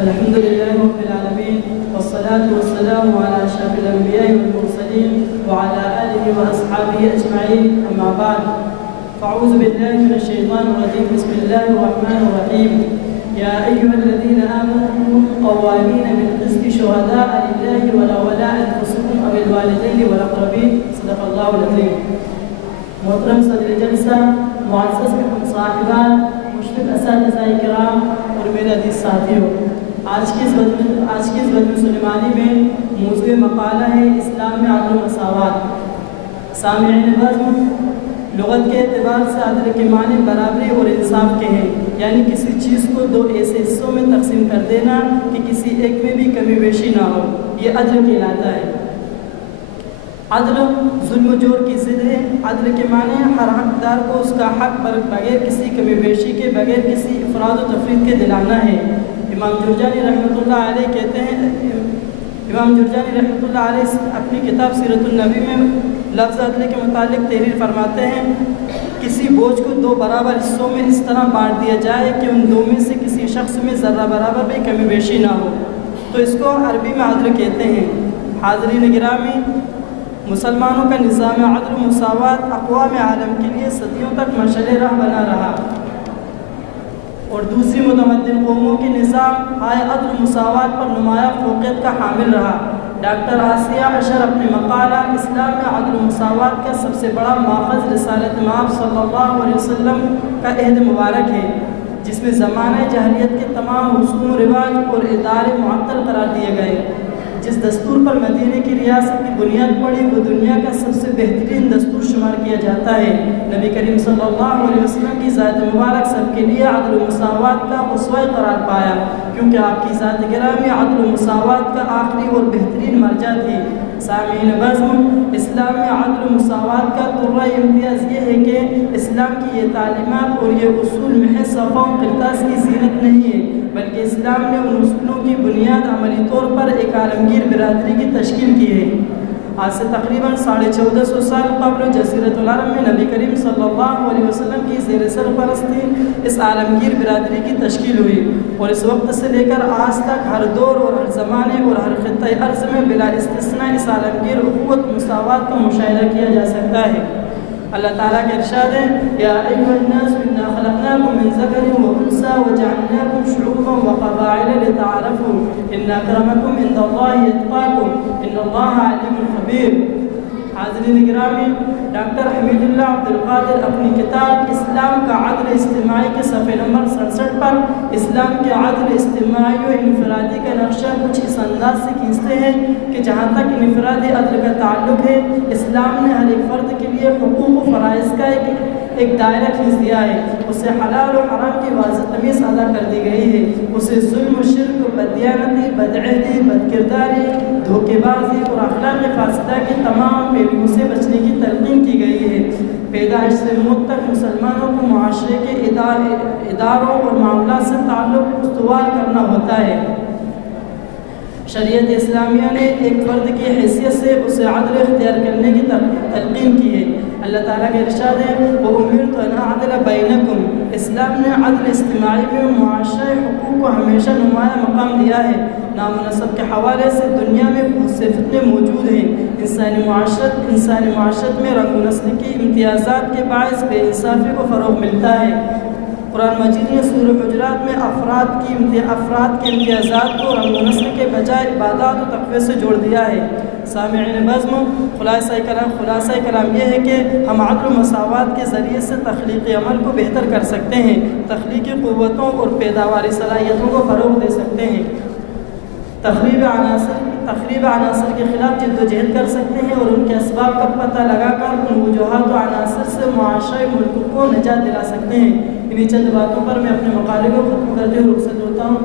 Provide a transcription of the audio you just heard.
الحمد لله رب العالمين والصلاة والسلام على أشرف الأنبياء والمرسلين وعلى آله وأصحابه أجمعين، أما بعد، فأعوذ بالله من الشيطان الرجيم. بسم الله الرحمن الرحيم. يا أيها الذين آمنوا كونوا قوامين بالقسط شهداء لله ولو على أنفسكم أو الوالدين والأقربين. صدق الله العظيم. محترم صدر جلسہ، معزز صاحبان، مشفق اساتذہ کرام اور میرے عزیز ساتھیوں، آج کی اس وجہ سلیمانی میں موضوع مقالہ ہے اسلام میں عدل و مساوات. سامعین بزم، لغت کے اعتبار سے عدل کے معنی برابری اور انصاف کے ہیں، یعنی کسی چیز کو دو ایسے حصوں میں تقسیم کر دینا کہ کسی ایک میں بھی کمی بیشی نہ ہو، یہ عدل کہلاتا ہے. عدل ظلم و جور کی ضد ہے. عدل کے معنی ہر حقدار کو اس کا حق بغیر کسی کمی بیشی کے، بغیر کسی افراد و تفرید کے دلانا ہے. امام جرجانی رحمۃ اللہ علیہ کہتے ہیں، امام جرجانی رحمۃ اللہ علیہ اپنی کتاب سیرت النبی میں لفظ عدل کے متعلق تحریر فرماتے ہیں، کسی بوجھ کو دو برابر حصوں میں اس طرح بانٹ دیا جائے کہ ان دو میں سے کسی شخص میں ذرہ برابر بھی کمی بیشی نہ ہو، تو اس کو عربی میں عدل کہتے ہیں. حاضرین گرامی، مسلمانوں کا نظام عدل و مساوات اقوام عالم کے لیے صدیوں تک مشعل راہ بنا رہا، اور دوسری متمدن قوموں کے نظام ہائے عدل و مساوات پر نمایاں فوقیت کا حامل رہا. ڈاکٹر آسیہ اشر اپنے مقالہ اسلام میں عدل و مساوات کا سب سے بڑا ماخذ رسالت مآب صلی اللہ علیہ وسلم کا عہد مبارک ہے، جس میں زمانہ جاہلیت کے تمام رسوم و رواج اور ادارے معطل قرار دیے گئے. جس دستور پر مدینے کی ریاست کی بنیاد پڑی وہ دنیا کا سب سے بہترین دستور شمار کیا جاتا ہے. نبی کریم صلی اللہ علیہ وسلم کی ذات مبارک سب کے لیے عدل و مساوات کا اسوہ قرار پایا، کیونکہ آپ کی ذات گرامی عدل و مساوات کا آخری اور بہترین مرجع تھی. سامعین بزم، اسلام میں عدل و مساوات کا طرح امتیاز یہ ہے کہ اسلام کی یہ تعلیمات اور یہ اصول محض صفحہ و قرطاس کی زینت نہیں ہے، بلکہ اسلام نے ان اصولوں کی بنیاد عملی طور پر ایک عالمگیر برادری کی تشکیل کی ہے. آج سے تقریباً 1450 سال قبل جزیرۃ العرب میں نبی کریم صلی اللہ علیہ وسلم کی زیر سرپرستی اس عالمگیر برادری کی تشکیل ہوئی، اور اس وقت سے لے کر آج تک ہر دور اور ہر زمانے اور ہر خطۂ ارض میں بلا استثناء اس عالمگیر اخوت مساوات کا مشاہدہ کیا جا سکتا ہے. اللہ تعالیٰ کے ارشاد ہے، یا ایھا الناس انا خلقناکم من ذکر و انثی وجعلناکم شعوبا وقبائل لتعارفوا ان اکرمکم عند اللہ اتقاکم ان اللہ علیم خبیر. حاضرین گرامی، ڈاکٹر حمید اللہ عبدالقادر اپنی کتاب اسلام کا عدل اجتماعی کے صفحے نمبر 67 پر اسلام کے عدل اجتماعی و انفرادی کا نقشہ کچھ اس انداز سے کھینچتے ہیں کہ جہاں تک انفرادی عدل کا تعلق ہے، اسلام نے ہر ایک فرد کے لیے حقوق و فرائض کا ایک دائرہ کھینچ دیا ہے. اسے حلال و حرام کی واضح تمیز ادا کر دی گئی ہے. اسے ظلم و شرک و بددیانتی، بدعہدی، بدکرداری، دھوکے بازی اور اخلاق فاسدہ کی تمام پہلوؤں سے بچنے کی تلقین کی گئی ہے. پیدائش سے موت تک مسلمانوں کو معاشرے کے اداروں اور معاملات سے تعلق استوار کرنا ہوتا ہے. شریعت اسلامیہ نے ایک فرد کی حیثیت سے اسے عدل اختیار کرنے کی تلقین کی ہے. اللہ تعالیٰ کے ارشاد ہے، وَأُمِرْتُ أَنْ أَعْدِلَ بَيْنَكُمْ. اسلام نے عدل اجتماعی میں معاشرہ حقوق کو ہمیشہ نمایاں مقام دیا ہے. نام و نسب کے حوالے سے دنیا میں بہت سے فتنے موجود ہیں. انسانی معاشرت میں رنگ و نسل کی امتیازات کے باعث بے انصافی کو فروغ ملتا ہے. قرآن مجید نے سورہ حجرات میں افراد کے امتیازات کو رنگ و نسل کے بجائے عبادات و تقوی سے جوڑ دیا ہے. سامعین بزم، خلاصہ کلام یہ ہے کہ ہم عدل و مساوات کے ذریعے سے تخلیقی عمل کو بہتر کر سکتے ہیں، تخلیقی قوتوں اور پیداواری صلاحیتوں کو فروغ دے سکتے ہیں، تخریب عناصر کے خلاف جد و جہد کر سکتے ہیں، اور ان کے اسباب کا پتہ لگا کر ان وجوہات و عناصر سے معاشرے ملک کو نجات دلا سکتے ہیں. انہی چند باتوں پر میں اپنے مقالے کو ختم کرتے ہوئے رخصت ہوتا ہوں.